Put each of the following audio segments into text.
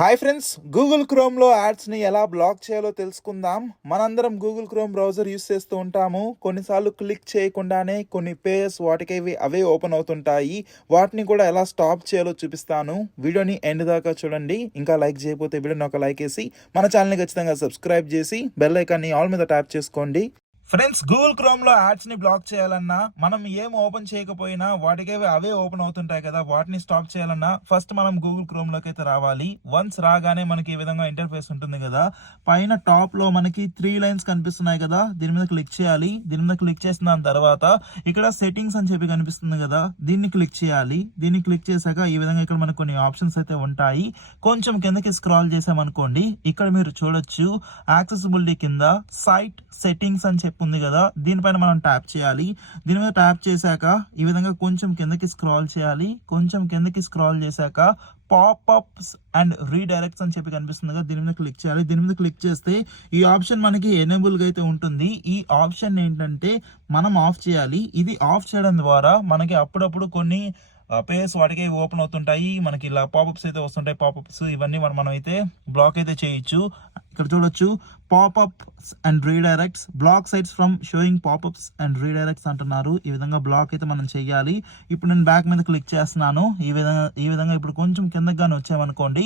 Hi friends, Google క్రోమ్లో యాడ్స్ని ఎలా black చేయాలో తెలుసుకుందాం. మనందరం గూగుల్ క్రోమ్ బ్రౌజర్ యూస్ చేస్తూ ఉంటాము. కొన్నిసార్లు క్లిక్ చేయకుండానే కొన్ని పేజెస్ వాటికి అవే ఓపెన్ అవుతుంటాయి. వాటిని కూడా ఎలా స్టాప్ చేయాలో చూపిస్తాను. వీడియోని ఎండ్ దాకా చూడండి. ఇంకా లైక్ చేయకపోతే వీడియోని ఒక లైక్ వేసి మన ఛానల్ని ఖచ్చితంగా సబ్స్క్రైబ్ చేసి బెల్ ఐకాన్ని ఆల్ మీద ట్యాప్ చేసుకోండి. ఫ్రెండ్స్, గూగుల్ క్రోమ్లో యాడ్స్ని బ్లాక్ చేయాలన్నా, మనం ఏం ఓపెన్ చేయకపోయినా వాటికి అవే ఓపెన్ అవుతుంటాయి కదా, వాటిని స్టాప్ చేయాలన్నా ఫస్ట్ మనం గూగుల్ క్రోమ్లోకి అయితే రావాలి. వన్స్ రాగానే మనకి ఈ విధంగా ఇంటర్ఫేస్ ఉంటుంది కదా. పైన టాప్లో మనకి 3 లైన్స్ కనిపిస్తున్నాయి కదా, దీని మీద క్లిక్ చేయాలి. దీని మీద క్లిక్ చేసిన దాని తర్వాత ఇక్కడ సెట్టింగ్స్ అని చెప్పి కనిపిస్తుంది కదా, దీన్ని క్లిక్ చేయాలి. దీన్ని క్లిక్ చేశాక ఈ విధంగా ఇక్కడ మనకు కొన్ని ఆప్షన్స్ అయితే ఉంటాయి. కొంచెం కిందకి స్క్రాల్ చేసామనుకోండి, ఇక్కడ మీరు చూడొచ్చు యాక్సెసిబిలిటీ కింద సైట్ సెట్టింగ్స్ అని చెప్పి ఉంది కదా, దీనిపైన మనం ట్యాప్ చేయాలి. దీని మీద ట్యాప్ చేశాక ఈ విధంగా కొంచెం కిందకి స్క్రాల్ చేయాలి. కొంచెం కిందకి స్క్రాల్ చేశాక పాప్అప్స్ అండ్ రీడైరెక్ట్స్ అని చెప్పి కనిపిస్తుంది కదా, దీని మీద క్లిక్ చేయాలి. దీని మీద క్లిక్ చేస్తే ఈ ఆప్షన్ మనకి ఎనేబుల్గా అయితే ఉంటుంది. ఈ ఆప్షన్ ఏంటంటే మనం ఆఫ్ చేయాలి. ఇది ఆఫ్ చేయడం ద్వారా మనకి అప్పుడప్పుడు కొన్ని పేజెస్ వాటికి ఓపెన్ అవుతుంటాయి. మనకి ఇలా పాపప్స్ అయితే వస్తుంటాయి. పాపప్స్ ఇవన్నీ మనం అయితే బ్లాక్ అయితే చేయొచ్చు. ఇక్కడ చూడొచ్చు, popups and redirects, block sites from showing popups and redirects అంటున్నారు. ఈ విధంగా బ్లాక్ అయితే మనం చెయ్యాలి. ఇప్పుడు నేను బ్యాక్ మీద క్లిక్ చేస్తున్నాను. ఈ విధంగా ఇప్పుడు కొంచెం కిందకి కానీ వచ్చామనుకోండి,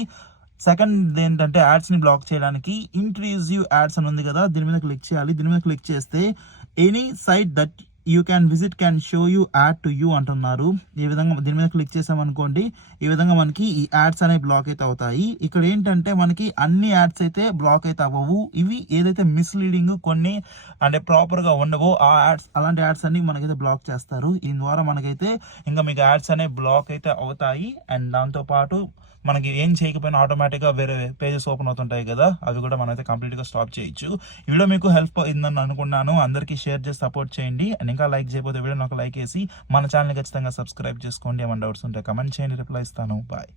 సెకండ్ ఏంటంటే యాడ్స్ని బ్లాక్ చేయడానికి ఇంట్రూజివ్ యాడ్స్ అని ఉంది కదా, దీని మీద క్లిక్ చేయాలి. దీని మీద క్లిక్ చేస్తే any site that you can visit can show you ad to you అంటున్నారు. ఈ విధంగా దీని మీద క్లిక్ చేసామనుకోండి, ఈ విధంగా మనకి ఈ యాడ్స్ అనేవి బ్లాక్ అయితే అవుతాయి. ఇక్కడ ఏంటంటే మనకి అన్ని యాడ్స్ అయితే బ్లాక్ అయితే అవ్వవు. ఇవి ఏదైతే మిస్లీడింగ్ కొన్ని అంటే ప్రాపర్గా ఉండవో ఆ యాడ్స్, అలాంటి యాడ్స్ అన్ని మనకైతే బ్లాక్ చేస్తారు. దీని ద్వారా మనకైతే ఇంకా మీకు యాడ్స్ అనేవి బ్లాక్ అయితే అవుతాయి. అండ్ దాంతోపాటు మనకి ఏం చేయకపోయినా ఆటోమేటిక్గా వేరే పేజెస్ ఓపెన్ అవుతుంటాయి కదా, అవి కూడా మనం అయితే కంప్లీట్గా స్టాప్ చేయొచ్చు. ఈ వీడియో మీకు హెల్ప్ అయిందని అనుకున్నాను. అందరికీ షేర్ చేసి సపోర్ట్ చేయండి. అండ్ ఇంకా లైక్ చేయకపోతే వీడియోని ఒక లైక్ వేసి మన ఛానల్ని ఖచ్చితంగా సబ్స్క్రైబ్ చేసుకోండి. ఏమైనా డౌట్స్ ఉంటే కమెంట్ చేయండి, రిప్లై ఇస్తాను. బాయ్.